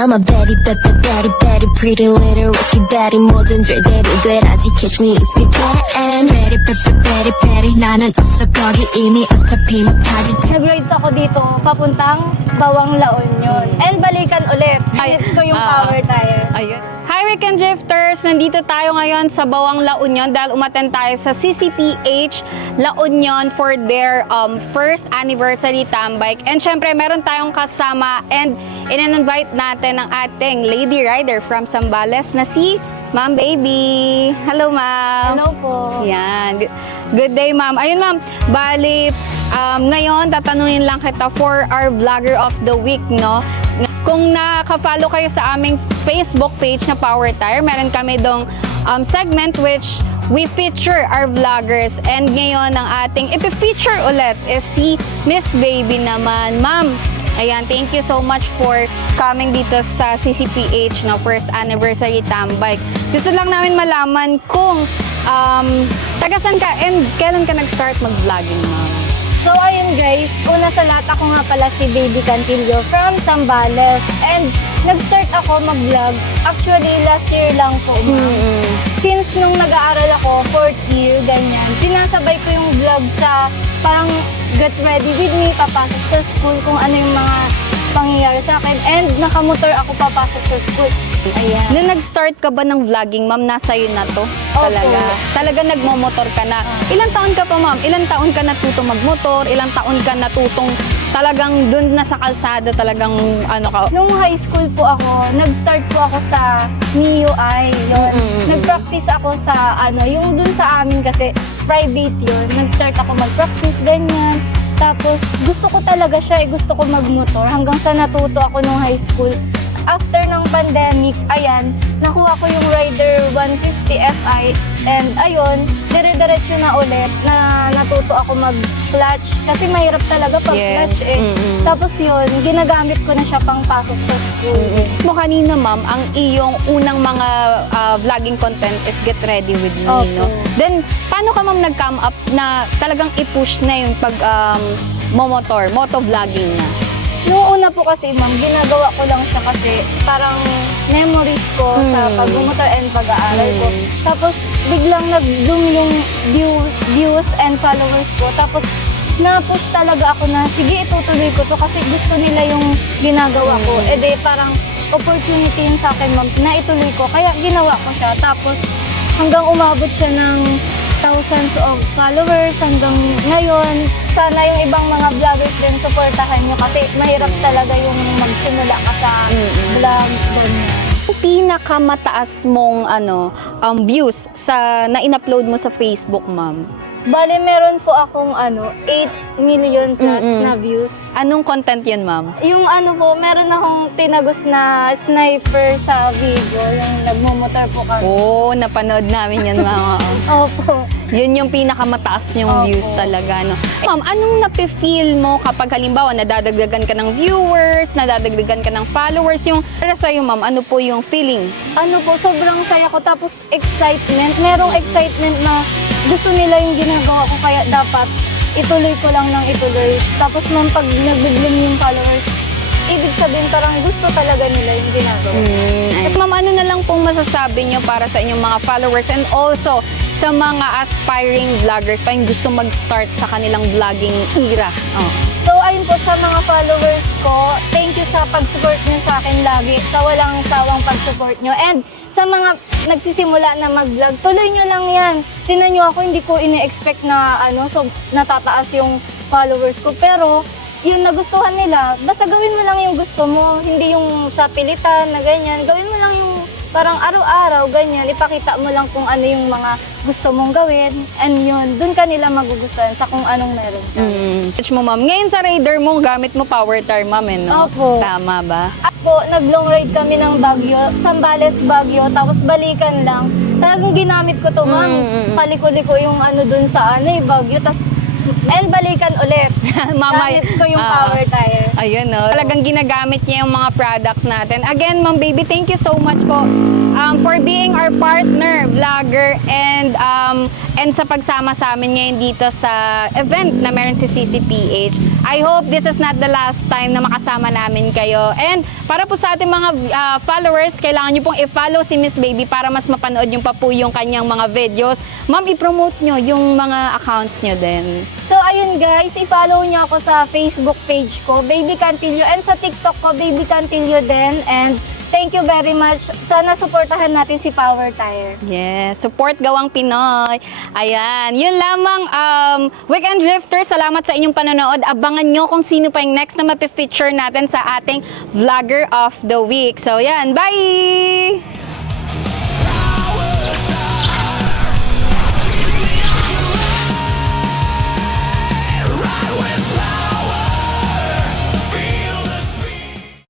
I'm a baddie, baddie, baddie, pretty little whiskey baddie. 뭐든 절대로 되라지. Catch me if you can. Baddie, baddie, baddie, 나는 없어 거기 이미 어차피 못하지. Nag-rides ako dito, papuntang Bawang La Union. And balikan ulit. Ito yung power tire. Ayun. Hi Weekend Drifters! Nandito tayo ngayon sa Bawang La Union dahil umattend tayo sa CCPH La Union for their first anniversary tambike. And syempre, meron tayong kasama and in-invite natin ang ating lady rider from Zambales na si Ma'am Baby. Hello, Ma'am. Hello po. Yan. Good day, Ma'am. Ayun, Ma'am. Bali, ngayon, tatanungin lang kita for our Vlogger of the Week, no? Kung naka-follow kayo sa aming Facebook page na Power Tire, meron kami dong segment which we feature our vloggers. And ngayon, ang ating ipi-feature ulit is si Miss Baby naman. Ma'am, ayan, thank you so much for coming dito sa CCPH na first anniversary tambike. Gusto lang namin malaman kung tagasan ka and kailan ka nag-start mag-vlogging, ma'am? So ayun guys, una sa lahat ako nga pala si Baby Cantillo from Zambales. And nag-start ako mag-vlog, actually last year lang po. Since nung nag-aaral ako, 4th year, ganyan, sinasabay ko yung vlog sa parang get ready with me, papasok sa school, kung ano yung mga pangyayari sa akin. And nakamotor ako papasok sa school. Ayan. Nung nag-start ka ba ng vlogging, ma'am, nasa yun na to? Opo. Talaga nagmomotor ka na. Ilang taon ka pa, ma'am? Ilang taon ka natutong magmotor? Ilang taon ka natutong talagang dun na sa kalsada talagang ano ka? Nung high school po ako, nag-start po ako sa MIUI. Yun. Nag-practice ako sa yung dun sa amin kasi private yun. Nag-start ako mag-practice, ganyan. Tapos gusto ko talaga siya, gusto ko magmotor hanggang sa natuto ako nung high school. After ng pandemic, ayan, nakuha ko yung Rider 150 Fi and ayun, dire-diretso na ulit na natuto ako mag-clutch kasi mahirap talaga pag-clutch Tapos yun, ginagamit ko na siya pang pasok sa school. Mo kanina, ma'am, ang iyong unang mga vlogging content is Get Ready With Me, no? Then, paano ka, ma'am, nag-come up na talagang i-push na yung pag motovlogging na? Noong una po kasi, ma'am, ginagawa ko lang siya kasi parang memories ko sa pag-motor and pag-aaral ko. Tapos biglang nag-boom yung views and followers ko. Tapos na-push talaga ako na, sige, itutuloy ko to kasi gusto nila yung ginagawa ko. E de parang opportunity yun sa akin, ma'am, na ituloy ko. Kaya ginawa ko siya. Tapos hanggang umabot siya ng thousands of followers hanggang ngayon. Sana yung ibang mga vloggers din supportahan nyo kasi mahirap talaga yung magsimula ka sa vlog. Pinakamataas mong views sa na-in-upload mo sa Facebook, ma'am? Bale, meron po akong 8 million plus na views. Anong content yun, ma'am? Yung meron akong tinagos na sniper sa Vigo, yung nagmumotor po kami. Oo, napanood namin yan, mga. Opo. Yun yung pinakamataas yung views talaga, no? Ma'am, anong nape-feel mo kapag halimbawa nadadagdagan ka ng viewers, nadadagdagan ka ng followers? Yung para sa'yo, ma'am, ano po yung feeling? Sobrang saya ko. Tapos excitement. Merong excitement na gusto nila yung ginagawa ko kaya dapat ituloy ko lang ng ituloy. Tapos nung pag nag-bloom yung followers, ibig sabihin parang gusto talaga nila yung ginagawa. Ma'am, ano na lang pong masasabi nyo para sa inyong mga followers and also sa mga aspiring vloggers pa yung gusto mag-start sa kanilang vlogging era? So ayun po sa mga followers ko, thank you sa pag-support nyo sa akin lagi, sa walang sawang pag-support nyo. And sa mga nagsisimula na mag-vlog, tuloy nyo lang yan. Tingnan nyo ako, hindi ko ini-expect na so natataas yung followers ko. Pero yun nagustuhan nila, basta gawin mo lang yung gusto mo, hindi yung sa pilitan na ganyan. Gawin mo lang yung parang araw-araw, ganyan. Ipakita mo lang kung ano yung mga gusto mong gawin. And yun, dun ka nila magugustuhan sa kung anong meron ka. Mo, ma'am, ngayon sa Raider mo, gamit mo power tire, ma'am, no? Opo. Tama ba? Po, nag-long ride kami ng Baguio, Zambales, Baguio, tapos balikan lang. Talagang ginamit ko to, ma'am. Paliko-liko yung dun sa Baguio, tapos and balikan ulit. Gamit ko yung power tire. Ayun, no? Talagang ginagamit niya yung mga products natin. Again, Ma'am Baby, thank you so much po for being our partner, vlogger, and and sa pagsama sa amin ngayon dito sa event na meron si CCPH. I hope this is not the last time na makasama namin kayo. And para po sa ating mga followers, kailangan nyo pong i-follow si Miss Baby para mas mapanood nyo pa po yung kanyang mga videos. Ma'am, i-promote nyo yung mga accounts nyo din. So, ayun guys, i-follow nyo ako sa Facebook page ko, Baby Cantillo, and sa TikTok ko, Baby Cantillo din. And thank you very much. Sana supportahan natin si Power Tire. Yes, support Gawang Pinoy. Ayan, yun lamang Weekend Drifter. Salamat sa inyong panonood. Abangan nyo kung sino pa yung next na mapifeature natin sa ating Vlogger of the Week. So yan, bye!